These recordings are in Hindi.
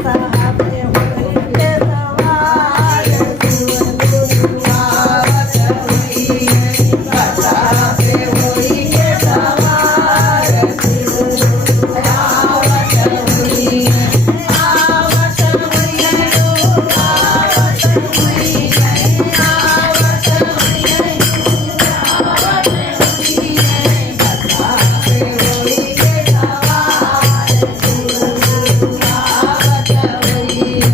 आवत हुई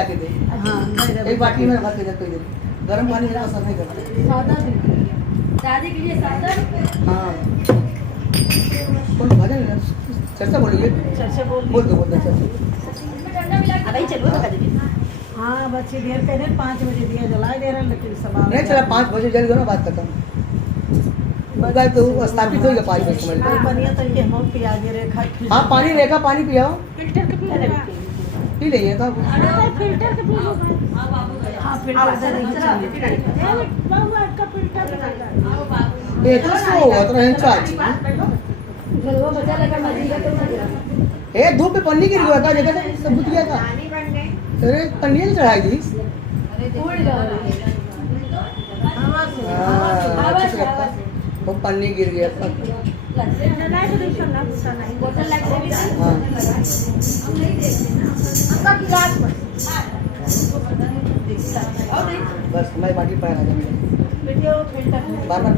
मिला के दे। हाँ एक बाटी में रखा के दे, कोई दे गर्म पानी मेरा असर नहीं करता। सादा दादी के लिए सादा। हाँ कौन भजन चर्चा बोलिए, चर्चा बोल दो चर्चा। अभी चलो बता दीजिए। हाँ बच्चे देर कह रहे 5 बजे दिया जला दे रहे, लेकिन सवाल नहीं चला 5 बजे जल गया ना, बात खत्म। बस तो स्थापित होगा 5 बजे समझ लो। बढ़िया तरीके हम पिया दे रहे खा। हाँ पानी रेखा, पानी पियाओ, फिल्टर के पी लेंगे तब। फिल्टर के पी लो। हाँ फिल्टर से नहीं चाहिए। ये तो सो तो रहन चाची जलवा बचा लगा मजीगा तो ए धूप पे पन्नी गिर गया था, जगह सब बुझ गया था। अरे पन्नी से चढ़ाई थी। उड़ गया। अच्छे से रखा, वो पन्नी गिर गया था। हाँ बस मैं बाकी पड़ा था बार बार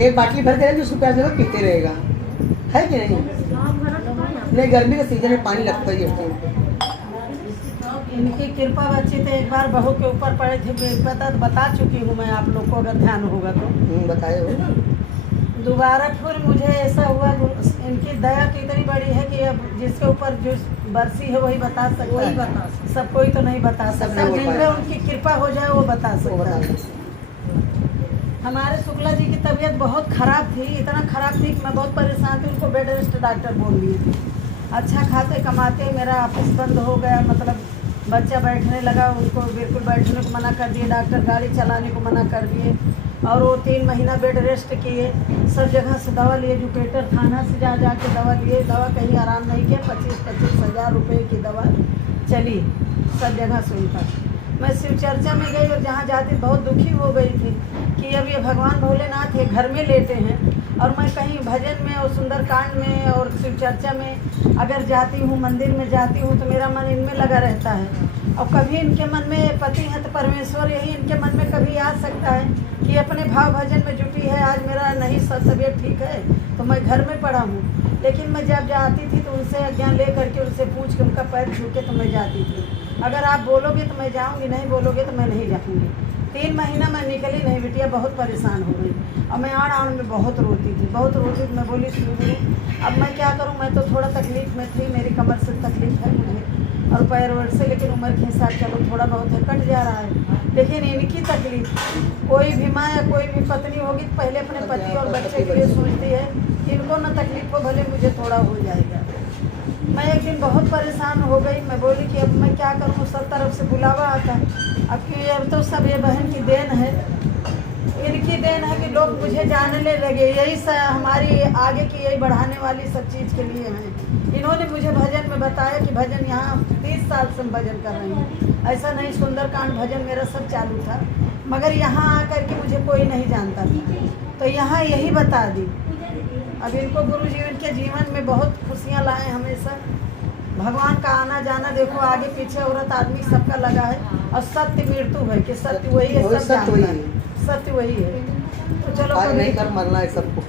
एक बाटली भर के रहे, उसको प्यास लगा पीते रहेगा, है कि नहीं? नहीं गर्मी का सीजन में पानी लगता ही है। इनकी कृपा बच्ची तो एक बार बहू के ऊपर पड़े थे, बता चुकी हूँ मैं आप लोग को, अगर ध्यान होगा तो। बताए हो। दोबारा फिर मुझे ऐसा हुआ, इनकी दया तो इतनी बड़ी है कि अब जिसके ऊपर जो बरसी है वही बता सकता है, सब कोई तो नहीं बता सकता। जिन पे उनकी कृपा हो जाए वो बता सकता है। हमारे शुक्ला जी की तबीयत बहुत ख़राब थी, इतना ख़राब थी कि मैं बहुत परेशान थी। उनको बेड रेस्ट डॉक्टर बोल दिए थे। अच्छा खाते कमाते मेरा ऑफिस बंद हो गया, मतलब बच्चा बैठने लगा, उनको बिल्कुल बैठने को मना कर दिए डॉक्टर, गाड़ी चलाने को मना कर दिए। और वो 3 महीना बेड रेस्ट किए, सब जगह से दवा लिए, जुपिटर थाना से जा के दवा लिए, दवा कहीं आराम नहीं किया। 25-25 हज़ार रुपये की दवा चली सब जगह से उनका। मैं शिव चर्चा में गई और जहाँ जाती बहुत दुखी हो गई थी कि अब ये भगवान भोलेनाथ है घर में लेटे हैं, और मैं कहीं भजन में और सुंदरकांड में और शिव चर्चा में अगर जाती हूँ, मंदिर में जाती हूँ, तो मेरा मन इनमें लगा रहता है। और कभी इनके मन में पति है तो परमेश्वर यही इनके मन में कभी आ सकता है कि अपने भाव भजन में जुटी है। आज मेरा नहीं सब तबीयत ठीक है तो मैं घर में पड़ा हूँ, लेकिन मैं जब जाती थी तो उनसे आज्ञा ले करके, उनसे पूछ के, उनका पैर छू के तो मैं जाती थी। अगर आप बोलोगे तो मैं जाऊँगी, नहीं बोलोगे तो मैं नहीं जाऊँगी। 3 महीना मैं निकली नहीं, बिटिया बहुत परेशान हो गई। और मैं आड़ में बहुत रोती थी, बहुत रोती थी। मैं बोली गुरु अब मैं क्या करूं, मैं तो थोड़ा तकलीफ़ में थी, मेरी कमर से तकलीफ़ है मुझे और पैर वैर से, लेकिन उम्र के हिसाब चलो थोड़ा बहुत है, कट जा रहा है। लेकिन इनकी तकलीफ़, कोई भी माँ या कोई भी पत्नी होगी तो पहले अपने पति और बच्चे के लिए सोचती है कि इनको ना तकलीफ़ हो, भले मुझे थोड़ा हो जाएगा। मैं एक दिन बहुत परेशान हो गई। मैं बोली कि अब मैं क्या करूँ, सब तरफ से बुलावा आता। अब कि अब तो सब ये बहन की देन है, इनकी देन है कि लोग मुझे जानने लगे। यही हमारी आगे की यही बढ़ाने वाली सब चीज़ के लिए हैं। इन्होंने मुझे भजन में बताया कि भजन यहाँ 30 साल से हम भजन कर रहे हैं। ऐसा नहीं, सुंदरकांड भजन मेरा सब चालू था, मगर यहाँ आकर के मुझे कोई नहीं जानता था, तो यहाँ यही बता दी। अब इनको गुरु जी के जीवन में बहुत खुशियाँ लाए हमेशा। भगवान का आना जाना देखो, आगे पीछे औरत आदमी सबका लगा है, और सत्य मृत्यु है कि सत्य वही है, सब जानता है, सत्य वही है। तो चलो नहीं कर मरना है सबको।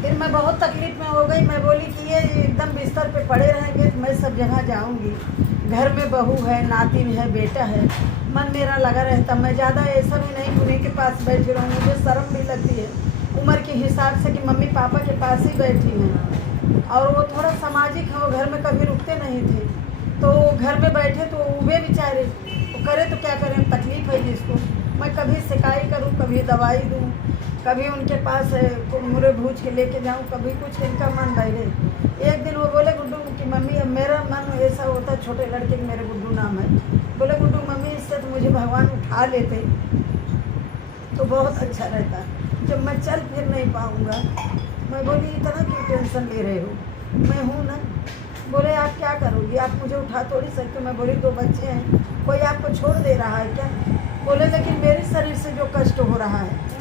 फिर मैं बहुत तकलीफ में हो गई। मैं बोली कि ये एकदम बिस्तर पे पड़े रहेंगे तो मैं सब जगह जाऊंगी। घर में बहू है, नातिन है, बेटा है, मन मेरा लगा रहता। मैं ज़्यादा ऐसा भी नहीं उन्हीं के पास बैठी रहूँ, मुझे शर्म भी लगती है उम्र के हिसाब से कि मम्मी पापा के पास ही बैठी हैं। और वो थोड़ा सामाजिक है, वो घर में कभी रुकते नहीं थे, तो घर में बैठे तो वे बेचारे वो करे तो क्या करें, तकलीफ है जिसको। मैं कभी सिकाई करूं, कभी दवाई दूं, कभी उनके पास मुरे भूज के लेके जाऊं, कभी कुछ इनका मन बहरे। एक दिन वो बोले गुड्डू कि मम्मी, अब मेरा मन ऐसा होता, छोटे लड़के के मेरे गुड्डू नाम है, बोले गुड्डू मम्मी इससे तो मुझे भगवान उठा लेते तो बहुत अच्छा रहता, जब मैं चल फिर नहीं पाऊँगा। मैं बोली इतना कि टेंशन ले रहे हो? मैं हूँ ना। बोले आप क्या करोगी, आप मुझे उठा थोड़ी सकते। मैं बोली 2 बच्चे हैं, कोई आपको छोड़ दे रहा है क्या? बोले लेकिन मेरे शरीर से जो कष्ट हो रहा है।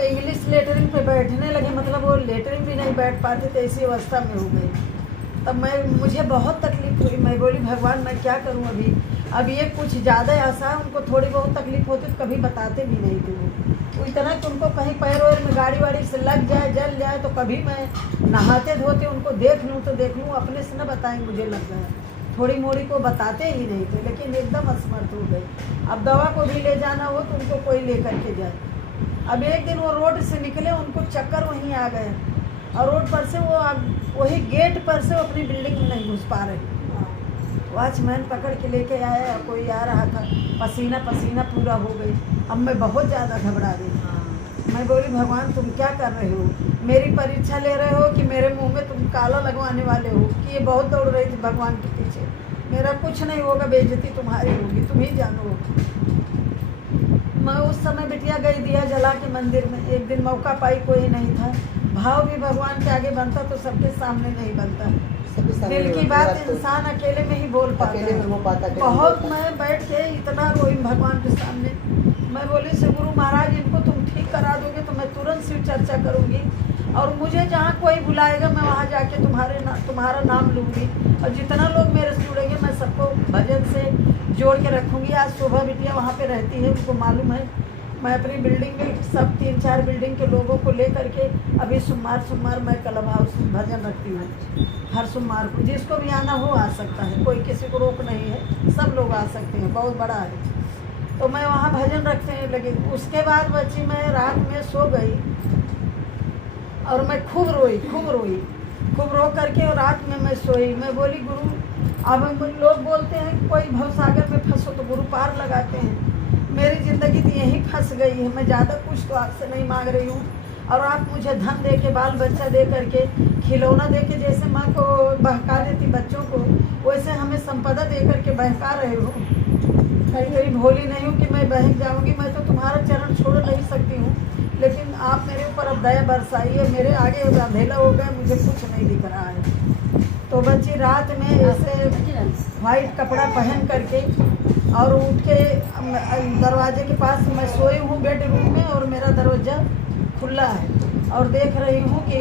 इंग्लिश लेटरिन पे बैठने लगे, मतलब वो लेटरिन भी नहीं बैठ पाते थे, ऐसी अवस्था में हो गई। तब मुझे बहुत तकलीफ हुई। मैं बोली भगवान मैं क्या करूं अभी। अब ये कुछ ज़्यादा ऐसा है, उनको थोड़ी बहुत तकलीफ होती तो कभी बताते भी नहीं थे वो इतना कि उनको कहीं पैर वैर में गाड़ी वाड़ी से लग जाए, जल जाए, तो कभी मैं नहाते धोते उनको देख लूँ तो देख लूँ, अपने से न बताएं मुझे लग गया। थोड़ी मोड़ी को बताते ही नहीं थे, लेकिन एकदम असमर्थ हो गए। अब दवा को भी ले जाना हो तो उनको कोई ले करके जाए। अब एक दिन वो रोड से निकले, उनको चक्कर वहीं आ गए, और रोड पर से वो वही गेट पर से अपनी बिल्डिंग में नहीं घुस पा रहे। वॉचमैन पकड़ के लेके आया, कोई आ रहा था, पसीना पसीना पूरा हो गई। अब मैं बहुत ज़्यादा घबरा गई। मैं बोली भगवान तुम क्या कर रहे हो, मेरी परीक्षा ले रहे हो कि मेरे मुंह में तुम काला लगवाने वाले हो? कि ये बहुत दौड़ रही थी भगवान के पीछे। मेरा कुछ नहीं होगा, बेइज्जती तुम्हारी होगी, तुम ही जानो। मैं उस समय बिटिया गई दिया जला के मंदिर में। एक दिन मौका पाई, कोई नहीं था। भाव भी भगवान के आगे बनता तो सबके सामने नहीं बनता। दिल की बात इंसान अकेले में ही बोल पाता है। बहुत मैं बैठ के इतना रोई भगवान के सामने। मैं बोली से गुरु महाराज इनको तुम ठीक करा दोगे तो मैं तुरंत शिव चर्चा करूँगी, और मुझे जहाँ कोई बुलाएगा मैं वहाँ जाके तुम्हारा नाम लूँगी, और जितना लोग मेरे से जुड़ेंगे मैं सबको भजन से जोड़ के रखूँगी। आज शोभा बिटिया वहाँ पे रहती है, उनको मालूम है। मैं अपनी बिल्डिंग में सब 3-4 बिल्डिंग के लोगों को ले करके अभी सोमवार मैं क्लब हाउस में भजन रखती हूँ। हर सोमवार को जिसको भी आना हो आ सकता है, कोई किसी को रोक नहीं है, सब लोग आ सकते हैं, बहुत बड़ा है। तो मैं वहाँ भजन रखने लगी। उसके बाद बच्ची मैं रात में सो गई, और मैं खूब रो करके, और रात में मैं सोई। मैं बोली गुरु, अब लोग बोलते हैं कोई भवसागर में फंसो तो गुरु पार लगाते हैं। मेरी ज़िंदगी तो यहीं फंस गई है। मैं ज़्यादा कुछ तो आपसे नहीं मांग रही हूँ, और आप मुझे धन दे के, बाल बच्चा दे करके, खिलौना दे के, जैसे माँ को बहका देती बच्चों को, वैसे हमें संपदा दे करके बहका रहे हो। कहीं भोली नहीं हूँ कि मैं बहक जाऊँगी। मैं तो तुम्हारा चरण छोड़ नहीं सकती हूँ, लेकिन आप मेरे ऊपर अब दया बरसाइए। मेरे आगे अंधेला हो गया, मुझे कुछ नहीं दिख रहा है। तो बच्ची रात में ऐसे वाइट कपड़ा पहन करके और उठ के दरवाजे के पास मैं सोई हूँ बेडरूम में, और मेरा दरवाज़ा खुला है, और देख रही हूँ कि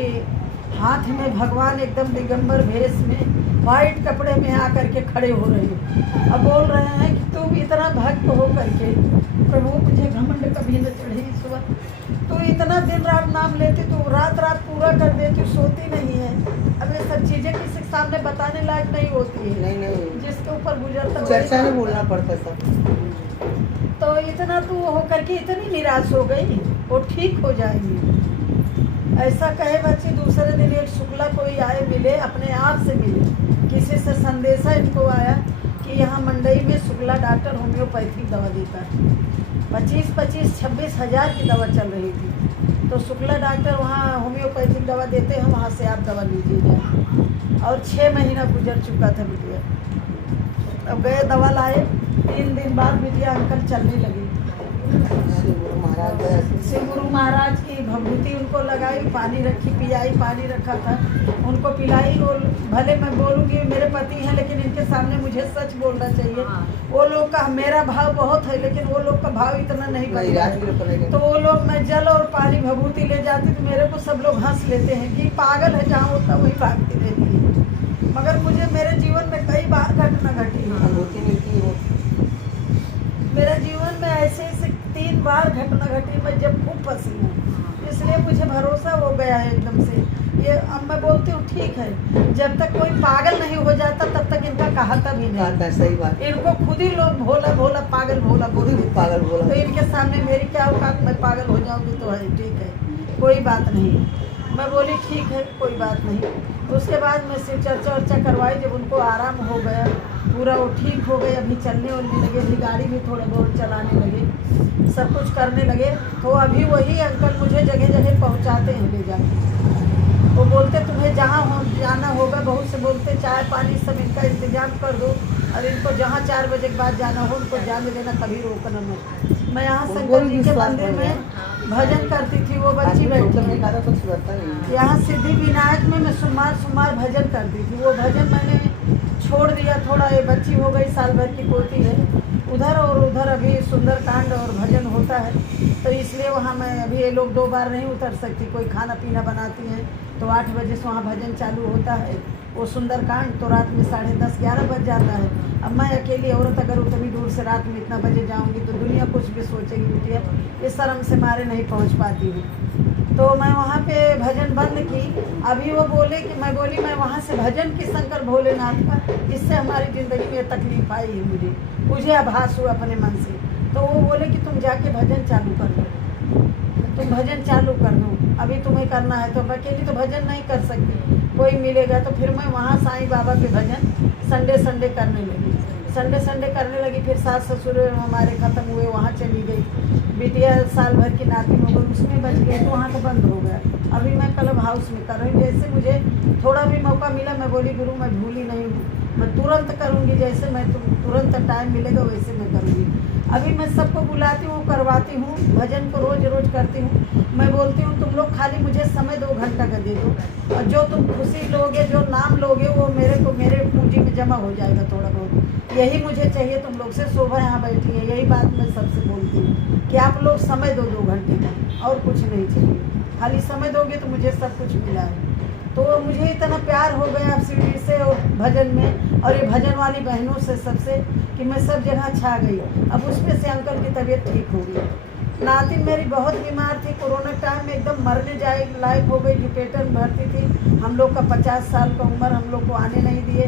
हाथ में भगवान एकदम दिगंबर भेष में वाइट कपड़े में आकर के खड़े हो रहे हैं। अब बोल रहे हैं कि तुम इतना भक्त हो करके, प्रभु मुझे घमंड कभी न चढ़ी सुबह, तो इतना दिन रात नाम लेती, तो रात पूरा कर देती, सोती नहीं है। अब ये सब चीज़ें किसी के सामने बताने लायक नहीं होती है। नहीं। जिसके ऊपर गुजरता चर्चा में बोलना पड़ता सब। तो इतना तू हो करके इतनी निराश हो गई, वो ठीक हो जाएगी ऐसा कहे बच्ची। दूसरे दिन एक शुक्ला कोई आए, मिले, अपने आप से मिले, किसी से संदेशा इनको आया कि यहाँ मंडई में शुक्ला डॉक्टर होम्योपैथिक दवा देता है। 25-26 हज़ार की दवा चल रही थी। तो शुक्ला डॉक्टर वहाँ होम्योपैथिक दवा देते हैं, वहाँ से आप दवा लीजिएगा। और 6 महीना गुजर चुका था बिटिया। अब गए दवा लाए, 3 दिन बाद बिटिया अंकल चलने लगी। शिव गुरु महाराज की भभूति उनको लगाई, पानी रखी, पियाई, पानी रखा था उनको पिलाई। और भले मैं बोलूँगी मेरे पति हैं, लेकिन इनके सामने मुझे सच बोलना चाहिए। वो लोग का मेरा भाव बहुत है, लेकिन वो लोग का भाव इतना नहीं बनता। तो वो लोग, मैं जल और पानी भभूति ले जाती तो मेरे को सब लोग हंस लेते हैं कि पागल है, जहाँ होता वही भागती रहती है। मगर मुझे मेरे जीवन में कई बार घटना घटी है। मेरे जीवन में ऐसे 3 बार घटना घटी, मैं जब खूब फंसी हूँ, इसलिए मुझे भरोसा हो गया है एकदम से। ये अब मैं बोलती हूँ ठीक है, जब तक कोई पागल नहीं हो जाता तब तक इनका कहता भी नहीं। सही बात। इनको खुद ही लोग भोला भोला पागल भोला बोल पागल भोला। तो इनके सामने मेरी क्या औकात, मैं पागल हो जाऊँगी तो है, ठीक है, कोई बात नहीं। मैं बोली ठीक है, कोई बात नहीं। उसके बाद मैं शिव चर्चा करवाई। जब उनको आराम हो गया पूरा, वो ठीक हो गए, अभी चलने उलने लगे, अभी गाड़ी भी थोड़ा बहुत चलाने लगे, सब कुछ करने लगे। तो अभी वही अंकल मुझे जगह जगह पहुंचाते हैं ले जाके। वो बोलते तुम्हें जहाँ जाना होगा, बहुत से बोलते चाय पानी सब इनका इंतजाम कर दो, और इनको जहाँ 4 बजे के बाद जाना हो उनको जाने देना, कभी रोकना मत। मैं यहाँ शंकर जी के मंदिर में भजन करती थी, वो बच्ची बैठी नहीं खाता तो सुधरता नहीं। यहाँ सिद्धि विनायक में मैं सुमार भजन करती थी। वो भजन मैंने छोड़ दिया थोड़ा, ये बच्ची हो गई, साल भर की पोती है, उधर और उधर अभी सुंदरकांड और भजन होता है, तो इसलिए वहाँ मैं अभी ये लोग 2 बार नहीं उतर सकती। कोई खाना पीना बनाती हैं तो 8 बजे से वहाँ भजन चालू होता है, वो सुंदरकांड तो रात में 10:30-11 बज जाता है। अब मैं अकेली औरत अगर उतनी दूर से रात में इतना बजे जाऊँगी तो दुनिया कुछ भी सोचेगी, बिटिया इस शर्म से मारे नहीं पहुँच पाती हूँ। तो मैं वहाँ पे भजन बंद की। अभी वो बोले कि मैं बोली मैं वहाँ से भजन की शंकर भोलेनाथ का, इससे हमारी ज़िंदगी में तकलीफ आई है, मुझे आभास हुआ अपने मन से। तो वो बोले कि तुम जाके भजन चालू कर दो, तुम भजन चालू कर दो, अभी तुम्हें करना है। तो अकेली तो भजन नहीं कर सकती, कोई मिलेगा। तो फिर मैं वहाँ साईं बाबा के भजन संडे करने लगी, संडे करने लगी। फिर सास ससुर हमारे ख़त्म हुए, वहाँ चली गई। बिटिया साल भर की नाती हो गई, उसमें बच गई, तो वहाँ का बंद हो गया। अभी मैं क्लब हाउस में कर रही हूँ। जैसे मुझे थोड़ा भी मौका मिला मैं बोली गुरु मैं भूली नहीं हूँ, मैं तुरंत करूँगी, जैसे मैं तुरंत टाइम मिलेगा वैसे मैं करूँगी। अभी मैं सबको बुलाती हूँ, करवाती हूँ, भजन को रोज़ करती हूँ। मैं बोलती हूँ तुम लोग खाली मुझे समय 2 घंटा का दे दो, और जो तुम खुशी लोगे, जो नाम लोगे, वो मेरे पूंजी में जमा हो जाएगा थोड़ा बहुत। यही मुझे चाहिए तुम लोग से। शोभा यहाँ बैठी है, यही बात मैं सबसे बोलती हूँ कि आप लोग समय दो 2 घंटे का, और कुछ नहीं चाहिए। खाली समय दोगे तो मुझे सब कुछ मिला है। तो मुझे इतना प्यार हो गया आप सीढ़ी से और भजन में, और ये भजन वाली बहनों से सबसे, कि मैं सब जगह छा गई। अब उसमें से अंकल की तबीयत ठीक हो गई। नातिन मेरी बहुत बीमार थी, कोरोना टाइम में एकदम मरने जाए लायक हो गई, जुपिटर में भर्ती थी। हम लोग का 50 साल का उम्र, हम लोग को आने नहीं दिए,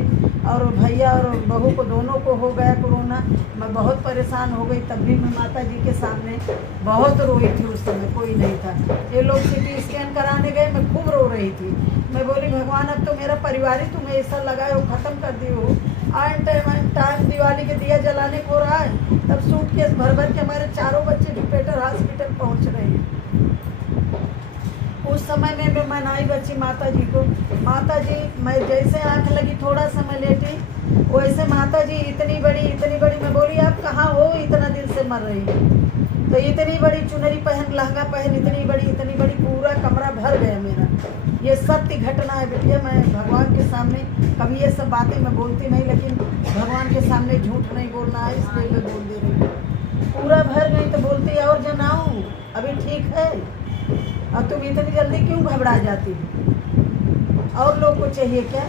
और भैया और बहू को दोनों को हो गया कोरोना। मैं बहुत परेशान हो गई। तब भी मैं माता जी के सामने बहुत रोई थी। उस समय कोई नहीं था। ये लोग CT स्कैन कराने गए, मैं खूब रो रही थी। मैं बोली भगवान अब तो मेरा परिवार ही तुम्हें ऐसा लगाए हो, ख़त्म कर दिए हो। आन टाइम दिवाली के दिया जलाने को हो रहा है, तब सूटकेस भर के हमारे 4 बच्चे जुपिटर हॉस्पिटल पहुंच रहे हैं। उस समय में मैं मनाई बच्ची माता जी को, माता जी मैं जैसे आँख लगी थोड़ा समय लेटी, वैसे माता जी इतनी बड़ी मैं बोली आप कहाँ हो, इतना दिन से मर रही है। तो इतनी बड़ी चुनरी पहन, लहंगा पहन, इतनी बड़ी पूरा कमरा भर गया मेरा। ये सत्य घटना है बिटिया। मैं भगवान के सामने कभी ये सब बातें मैं बोलती नहीं, लेकिन भगवान के सामने झूठ नहीं बोलना है, इसलिए मैं बोल दे रही हूँ। पूरा भर गई तो बोलती है और जनाऊँ अभी ठीक है, अब तुम इतनी जल्दी क्यों घबरा जाती हो, और लोग को चाहिए क्या।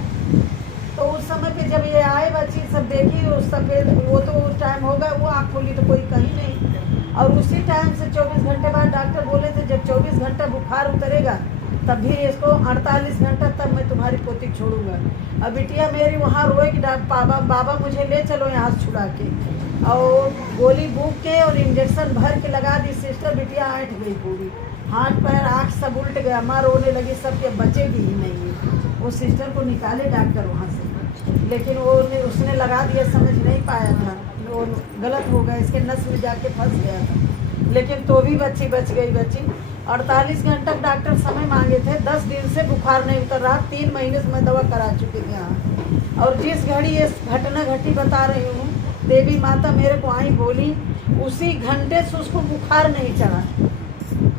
तो उस समय पे जब ये आए बच्ची सब देखी, उस सफेद वो तो उस टाइम होगा, वो आँख खोली तो कोई कहीं नहीं। और उसी टाइम से 24 घंटे बाद डॉक्टर बोले थे जब 24 घंटा बुखार उतरेगा तब भी इसको 48 घंटा तब मैं तुम्हारी पोती छोड़ूंगा। अब बिटिया मेरी वहाँ रोए कि बाबा मुझे ले चलो यहाँ से छुड़ा के, और गोली बूक के और इंजेक्शन भर के लगा दी। सिस्टर बिटिया ऐंठ गई पूरी, हाथ पैर आँख सब उल्ट गया, माँ रोने लगी, सब के बचेगी ही नहीं है। वो सिस्टर को निकाले डॉक्टर वहाँ से, लेकिन उसने लगा दिया, समझ नहीं पाया था, वो गलत हो गया, इसके नस में जाके फंस गया था। लेकिन तो भी बच्ची बच गई। बच्ची 48 घंटा डॉक्टर समय मांगे थे, 10 दिन से बुखार नहीं उतर रहा, 3 महीने से मैं दवा करा चुकी थी यहाँ। और जिस घड़ी ये घटना घटी बता रही हूँ, देवी माता मेरे को आई बोली, उसी घंटे से उसको बुखार नहीं चढ़ा।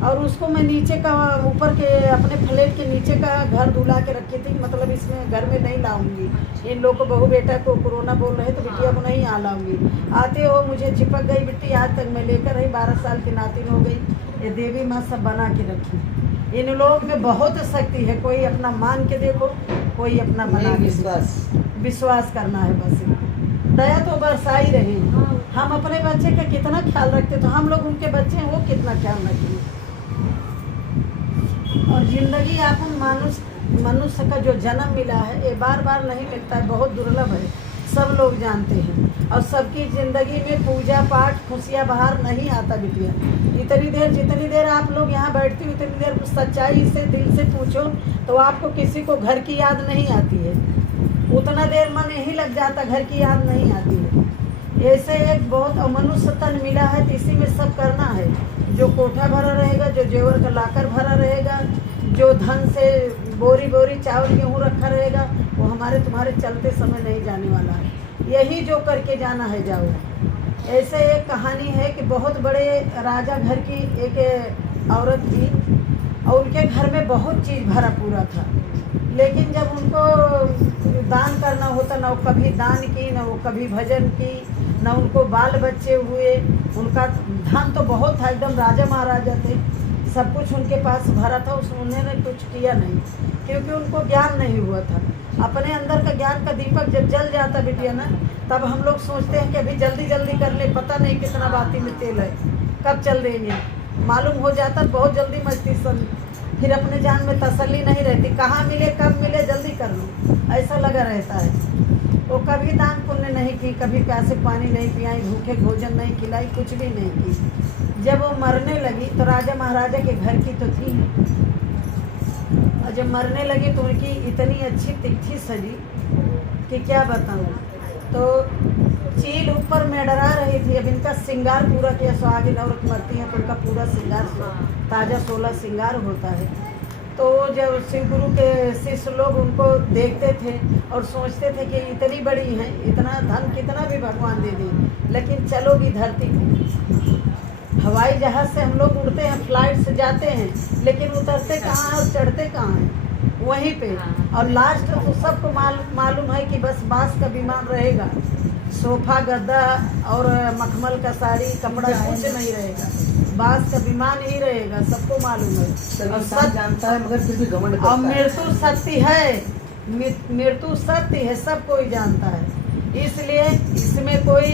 और उसको मैं नीचे का ऊपर के अपने फ्लैट के नीचे का घर धुला के रखी थी, मतलब इसमें घर में नहीं लाऊंगी। इन लोग को बहू बेटा को कोरोना बोल रहे तो बिटिया को नहीं यहाँ लाऊंगी। आते हो मुझे चिपक गई बिट्टी, आज तक मैं लेकर रही, 12 साल की नातिन हो गई। ये देवी माँ सब बना के रखी। इन लोग में बहुत शक्ति है, कोई अपना मान के देखो, कोई अपना बना के विश्वास करना है बस। दया तो बरसाई रही। हम अपने बच्चे का कितना ख्याल रखते, तो हम लोग उनके बच्चे हैं वो कितना ख्याल रखेंगे। और जिंदगी आपन मनुष्य का जो जन्म मिला है ये बार बार नहीं मिलता है, बहुत दुर्लभ है, सब लोग जानते हैं। और सबकी ज़िंदगी में पूजा पाठ खुशियाँ बाहर नहीं आता बिटिया। जितनी देर आप लोग यहाँ बैठती हो, उतनी देर सच्चाई से दिल से पूछो तो आपको किसी को घर की याद नहीं आती है। उतना देर मन यही लग जाता, घर की याद नहीं आती है। ऐसे एक बहुत मनुष्य तन मिला है, तो इसी में सब करना है। जो कोठा भरा रहेगा, जो जेवर का लाकर भरा रहेगा, जो धन से बोरी बोरी चावल गेहूँ रखा रहेगा, वो हमारे तुम्हारे चलते समय नहीं जाने वाला है, यही जो करके जाना है जाओ। ऐसे एक कहानी है कि बहुत बड़े राजा घर की एक औरत थी और उनके घर में बहुत चीज़ भरा पूरा था, लेकिन जब उनको दान करना होता ना वो कभी दान की, ना वो कभी भजन की, ना उनको बाल बच्चे हुए। उनका धन तो बहुत था, एकदम राजा महाराजा थे, सब कुछ उनके पास भरा था, उन्होंने कुछ किया नहीं क्योंकि उनको ज्ञान नहीं हुआ था। अपने अंदर का ज्ञान का दीपक जब जल जाता बिटिया ना, तब हम लोग सोचते हैं कि अभी जल्दी जल्दी कर ले, पता नहीं कितना बाती में तेल है, कब चल देंगे, मालूम हो जाता बहुत जल्दी मस्ती सन, फिर अपने जान में तसल्ली नहीं रहती, कहाँ मिले कब मिले जल्दी कर लो, ऐसा लगा रहता है। वो कभी दान पुण्य नहीं की, कभी प्यासे पानी नहीं पियाई, भूखे भोजन नहीं खिलाई, कुछ भी नहीं की। जब वो मरने लगी तो राजा महाराजा के घर की तो थी, और जब मरने लगी तो उनकी इतनी अच्छी तिथि सजी कि क्या बताऊँ। तो चील ऊपर मेडरा रही थी, अब इनका श्रृंगार पूरा किया, सुहागिन औरत मरती है तो उनका पूरा श्रृंगार ताज़ा 16 श्रृंगार होता है। तो जब शिव गुरु के शिष्य लोग उनको देखते थे और सोचते थे कि इतनी बड़ी हैं, इतना धन कितना भी भगवान दे दें, लेकिन चलोगी धरती पे। हवाई जहाज़ से हम लोग उड़ते हैं, फ्लाइट से जाते हैं, लेकिन उतरते कहाँ हैं और चढ़ते कहाँ हैं, वहीं पे। और लास्ट तो सबको मालूम है कि बस बांस का विमान रहेगा, सोफा गद्दा और मखमल का साड़ी कपड़ा कुछ नहीं रहेगा, बांस का विमान ही रहेगा, सबको मालूम है। और सब जानता है मगर फिर भी घमंड करता और है। मृत्यु सत्य है, मृत्यु सत्य है, सब कोई जानता है। इसलिए इसमें कोई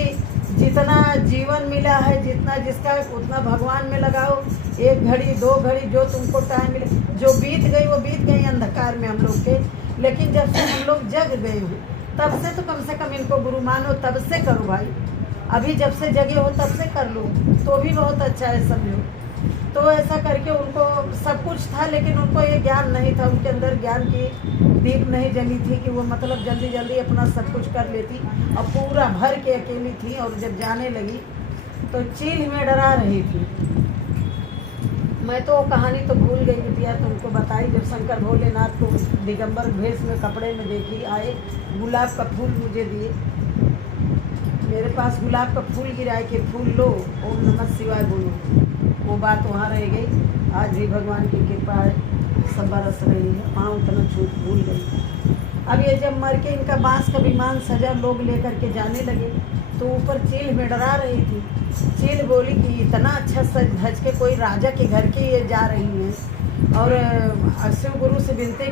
जितना जीवन मिला है, जितना जिसका उतना भगवान में लगाओ, 1 घड़ी 2 घड़ी जो तुमको टाइम मिले, जो बीत गई वो बीत गई अंधकार में हम लोग के, लेकिन जब से हम लोग जग गए हो तब से तो कम से कम इनको गुरु मानो, तब से करो भाई। अभी जब से जगे हो तब से कर लो तो भी बहुत अच्छा है समझो। तो ऐसा करके उनको सब कुछ था, लेकिन उनको ये ज्ञान नहीं था, उनके अंदर ज्ञान की दीप नहीं जली थी कि वो मतलब जल्दी जल्दी अपना सब कुछ कर लेती, और पूरा भर के अकेली थी। और जब जाने लगी तो चील में डरा रही थी। मैं तो वो कहानी तो भूल गई बिटिया, तुमको बताई जब शंकर भोलेनाथ को दिगंबर भेष में कपड़े में देखी आए, गुलाब का फूल मुझे दिए, मेरे पास गुलाब का फूल गिराए कि फूल लो, ओम नमः शिवाय बोलो, वो बात वहाँ रह गई। आज भी भगवान की कृपा है, सब बरस रही है, वहाँ उतना छूट भूल गई। अब ये जब मर के इनका बांस का विमान सजा लोग लेकर के जाने लगे, तो ऊपर चील में डरा रही थी। चील बोली कि इतना अच्छा सज धज के कोई राजा के घर की ये जा रही हैं, और शिव गुरु से विनती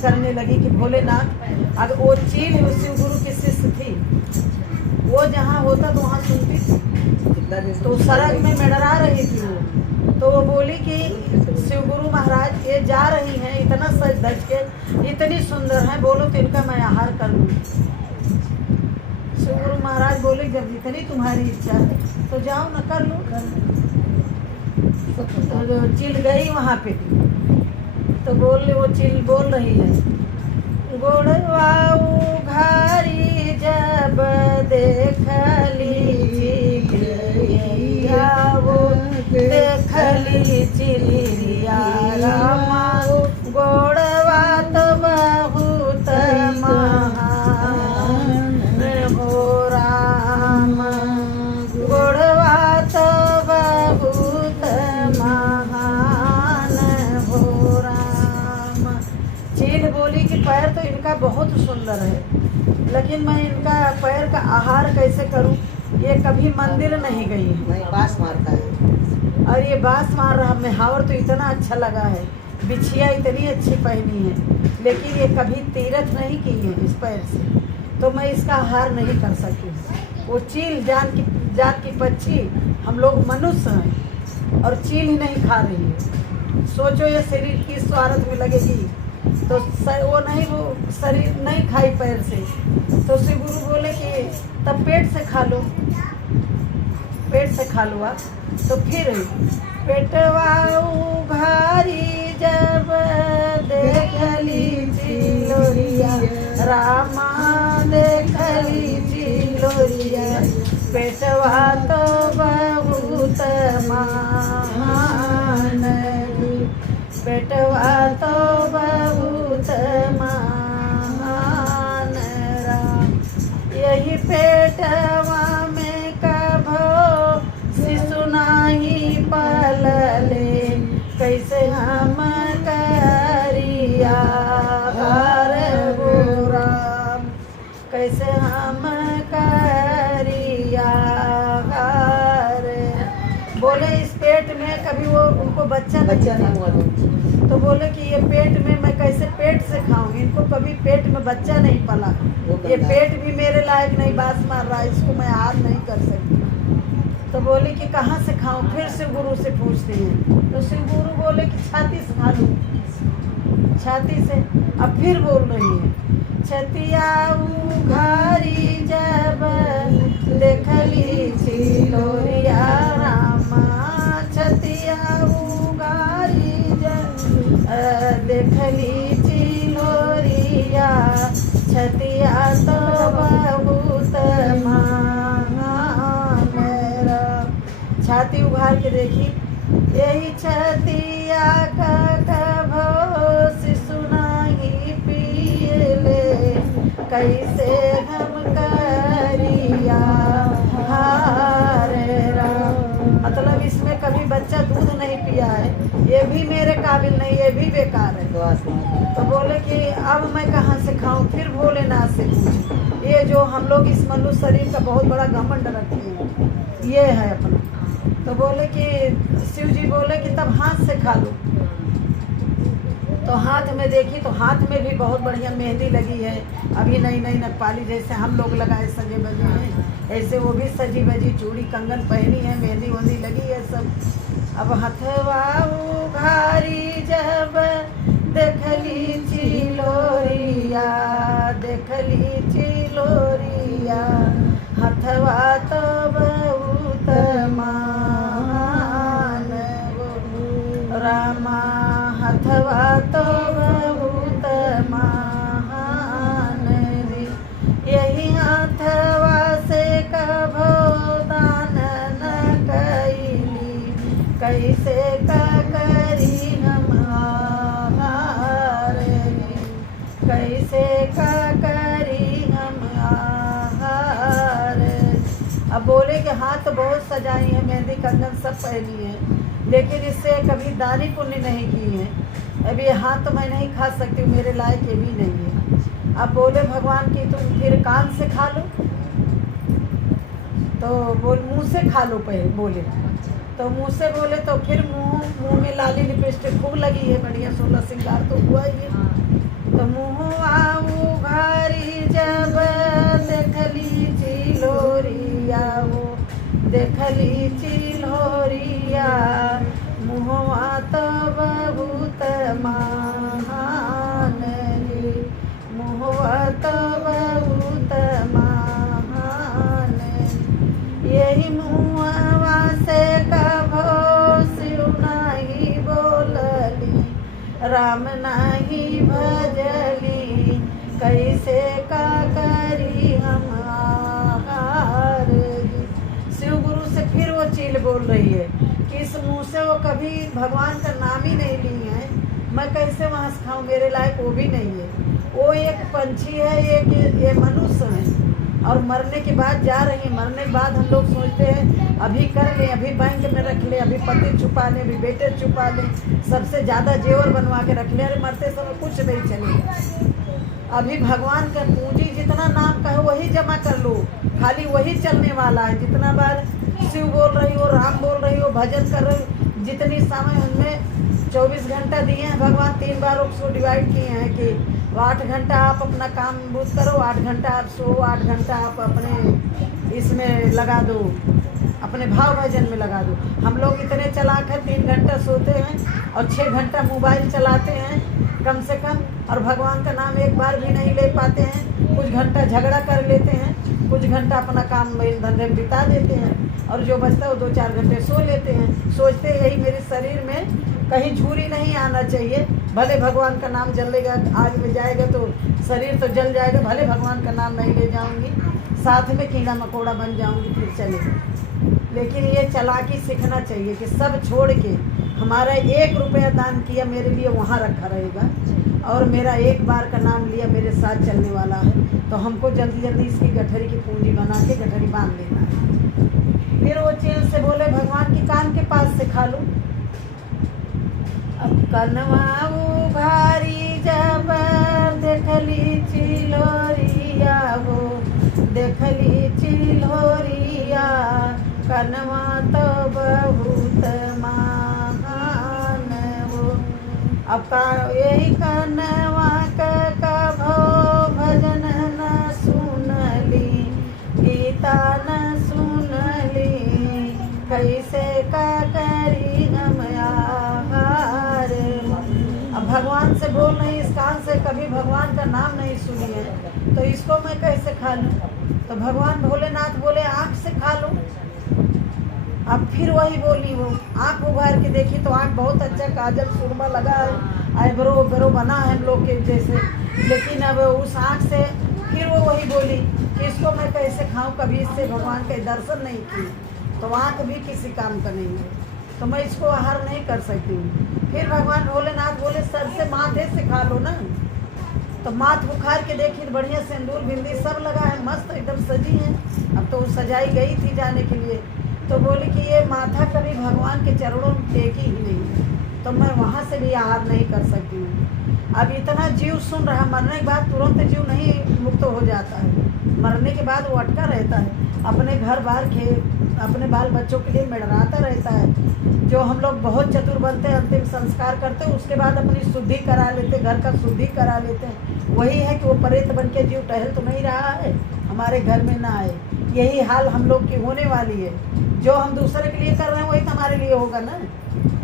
करने लगी कि भोलेनाथ, अगर वो चील शिव गुरु की शिष्य थी, वो जहाँ होता तो वहाँ सुनती थी, तो सड़क में डरा रही थी वो। तो वो बोली कि शिव गुरु महाराज ये जा रही हैं, इतना सज धज के, इतनी सुंदर है, बोलो तो इनका मैं आहार कर लूँ। शिव गुरु महाराज बोले जब जितनी तुम्हारी इच्छा है तो जाओ न, कर लो। तो चिल गई वहाँ पे, तो वो चिल बोल रही है, गोड़वाऊ घारी जब देखली चिड़िया, वो देखली चिड़िया रामा, गोड़वा तो बहुत महान हो राम, गोड़वा तो बहुत महान हो राम। चील बोली कि पैर तो इनका बहुत सुंदर है, लेकिन मैं इनका पैर का आहार कैसे करूं? ये कभी मंदिर नहीं गई है, नहीं बांस मारता है, और ये बांस मार रहा, मेहावर तो इतना अच्छा लगा है, बिछिया इतनी अच्छी पहनी है, लेकिन ये कभी तीरथ नहीं की है इस पैर से, तो मैं इसका आहार नहीं कर सकती। वो चील जात की पक्षी, हम लोग मनुष्य हैं, और चील ही नहीं खा रही है। सोचो ये शरीर की स्वार्थ में लगेगी तो वो शरीर नहीं खाई पैर से। तो शिव गुरु बोले कि तब पेट से खा लो, पेट से खा लो आप। तो फिर पेटवा उघारी जब देखली चिलोरिया रामा, देखली चिलोरिया, पेटवा तो बहुत महान, पेटवा तो बहुत महान यही पेटवा में कभो शिशु नाही पलले, कैसे हम करिया घर गोराम, कैसे हम करिया घर। बोले इस पेट में कभी वो उनको बच्चा नहीं हुआ तो बोले कि ये पेट में मैं कैसे पेट से खाऊंगी, इनको कभी पेट में बच्चा नहीं पला, ये पेट भी मेरे लायक नहीं बास मार रहा, इसको मैं हार नहीं कर सकती। तो बोले कि कहाँ से खाऊं, फिर शिव गुरु से पूछते हैं। तो शिव गुरु बोले कि छाती से खा लूं, छाती से। अब फिर बोल रही है, छतिया उघारी जब देखली चिलोरिया रामा, छतिया उघारी देखली चिलोरिया, छतिया तो बहुत मेरा। छाती उघार के देखी, यही छतिया का कभो शिशु नाही पियले, कैसे हम करिया हारे राम। मतलब इसमें कभी बच्चा दूध नहीं पिया है, ये भी मेरे काबिल नहीं, ये भी बेकार है। तो बोले कि अब मैं कहाँ से खाऊं, फिर भोलेनाथ से पूछे। ये जो हम लोग इस मनुष्य शरीर का बहुत बड़ा घमंड रखते हैं, ये है अपना। तो बोले कि शिव जी बोले कि तब हाथ से खा लो। तो हाथ में देखी तो हाथ में भी बहुत बढ़िया मेहंदी लगी है, अभी नई नई नगपाली जैसे हम लोग लगाए सजे बजे हैं, ऐसे वो भी सजी बजी चूड़ी कंगन पहनी है, मेहंदी वहंदी लगी है सब। अब हथवा उघारी जब देखली चिलोरिया, देखली चिलोरिया, हथवा तो बहुत मान रामा, हथवा तो बहुत मान रे। यही हथवा से कभो दान न कैली, कैसे का करी हम आहार रे, कैसे का करी हम आहार। अब बोले कि हाथ तो बहुत सजाई है, मेहंदी कंगन सब पहनी है, लेकिन इससे कभी दानी पुण्य नहीं की है। अब ये हाथ तो मैं नहीं खा सकती हूँ, मेरे लायक ये भी नहीं है। अब बोले भगवान की तुम फिर कान से खा लो, तो बोल मुंह से खा लो पहले बोले। तो मुंह से बोले तो फिर मुंह में लाली लिपस्टिक खूब लगी है, बढ़िया 16 श्रृंगार तो हुआ ही है। तो मुँह आऊ घारी जब देखली चिलोरिया, वो देखली चिलोरिया, मुहवा तो बहुत महान रे, मुहवा तो बहुत महान। यही मुहवा से कभो शिव नाही बोलली, राम नाही भजली, कैसे का करी हम आहार। शिव गुरु से फिर वो चील बोल रही है कि इस मुंह से वो कभी भगवान का नाम ही नहीं ली है, मैं कैसे वहाँ से खाऊं, मेरे लायक वो भी नहीं है। वो एक पंछी है, ये मनुष्य है, और मरने के बाद जा रही है। मरने के बाद हम लोग सोचते हैं अभी कर ले, अभी बैंक में रख ले, अभी पति छुपा ले, अभी बेटे छुपा ले, सबसे ज़्यादा जेवर बनवा के रख ले, अरे मरते समय कुछ नहीं चलेगा। अभी भगवान का पूंजी जितना नाम का है वही जमा कर लो, खाली वही चलने वाला है। जितना बार शिव बोल रही हो, राम बोल रही हो, भजन कर रही हो, जितनी समय उनमें 24 घंटा दिए हैं भगवान, 3 बार उसको डिवाइड किए हैं कि 8 घंटा आप अपना काम बूझ करो, 8 घंटा आप सो, 8 घंटा आप अपने इसमें लगा दो, अपने भाव भजन में लगा दो। हम लोग इतने चलाक हैं, 3 घंटा सोते हैं और 6 घंटा मोबाइल चलाते हैं कम से कम, और भगवान का नाम एक बार भी नहीं ले पाते हैं। कुछ घंटा झगड़ा कर लेते हैं, कुछ घंटा अपना काम धंधे में बिता देते हैं, और जो बचता है वो 2-4 घंटे सो लेते हैं। सोचते यही मेरे शरीर में कहीं झूरी नहीं आना चाहिए, भले भगवान का नाम जलेगा, आग में जाएगा तो शरीर तो जल जाएगा, भले भगवान का नाम नहीं ले जाऊंगी, साथ में कीड़ा मकोड़ा बन जाऊंगी, फिर चलेगा। लेकिन ये चालाकी सीखना चाहिए कि सब छोड़ के हमारा 1 रुपया दान किया मेरे लिए वहाँ रखा रहेगा, और मेरा एक बार का नाम लिया मेरे साथ चलने वाला है। तो हमको जल्दी जल्दी इसकी गठरी की पूंजी बना के गठरी बांध देना है। फिर वो चील से बोले भगवान की कान के पास से खा लो। अब कनवा भारी जब देखली चिलोरिया हो, देखली चिलोरिया कनवा तो बहुत महान हो। अब यही कनवा कभो भजन न सुनली, गीता न सुनली, कैसे का करी हम आहार। अब भगवान से बोल नहीं, इस कान से कभी भगवान का नाम नहीं सुनी है, तो इसको मैं कैसे खा लूँ? तो भगवान भोलेनाथ बोले आँख से खा लो। अब फिर वही बोली, वो आँख उभार के देखी तो आँख बहुत अच्छा काजल सुरमा लगा है, आईब्रो ब्रो बना है हम लोग के जैसे। लेकिन अब उस आँख से फिर वो वही बोली कि इसको मैं कैसे खाऊं, कभी इससे भगवान के दर्शन नहीं किए, तो आँख भी किसी काम का नहीं है, तो मैं इसको आहार नहीं कर सकती हूँ। फिर भगवान भोलेनाथ बोले सर से माथे से खा लो ना। तो माथ बुखार के देखी बढ़िया सिंदूर बिंदी सब लगा है, मस्त एकदम सजी है। अब तो सजाई गई थी जाने के लिए, तो बोली कि ये माथा कभी भगवान के चरणों में टेकी ही नहीं है, तो मैं वहाँ से भी आहार नहीं कर सकती हूँ। अब इतना जीव सुन रहा, मरने के बाद तुरंत जीव नहीं मुक्त हो जाता है, मरने के बाद वो अटका रहता है, अपने घर बाहर अपने बाल बच्चों के लिए मिड़राता रहता है। जो हम लोग बहुत चतुर बनते हैं, अंतिम संस्कार करते हैं, उसके बाद अपनी शुद्धि करा लेते, घर का शुद्धि करा लेते हैं। वही है कि वो प्रेत बन के जीव टहल तो नहीं रहा है, हमारे घर में ना आए। यही हाल हम लोग की होने वाली है। जो हम दूसरे के लिए कर रहे हैं वही तो हमारे लिए होगा ना।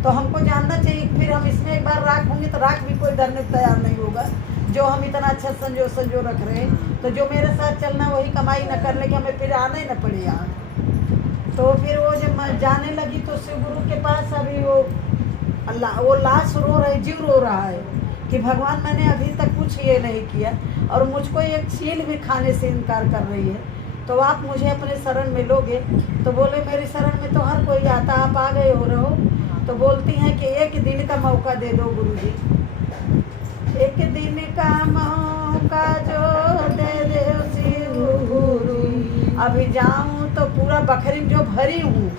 तो हमको जानना चाहिए, फिर हम इसमें एक बार राख होंगे तो राख भी कोई डरने को तैयार नहीं होगा। जो हम इतना अच्छा संजो रख रहे हैं, तो जो मेरे साथ चलना वही कमाई न करने के हमें फिर आना ही न पड़े यहाँ। तो फिर वो जब जाने लगी तो शिव गुरु के पास अभी वो लाश रो रहे, जीव रो रहा है कि भगवान मैंने अभी तक कुछ ये नहीं किया और मुझको एक चील भी खाने से इनकार कर रही है, तो आप मुझे अपने शरण में लोगे? तो बोले मेरी शरण में तो हर कोई आता, आप आ गए हो रहो। तो बोलती हैं कि एक दिन का मौका दे दो गुरुजी, एक दिन का मौका जो दे दे शिव गुरु। अभी जाऊं तो पूरा बखरी जो भरी हूँ,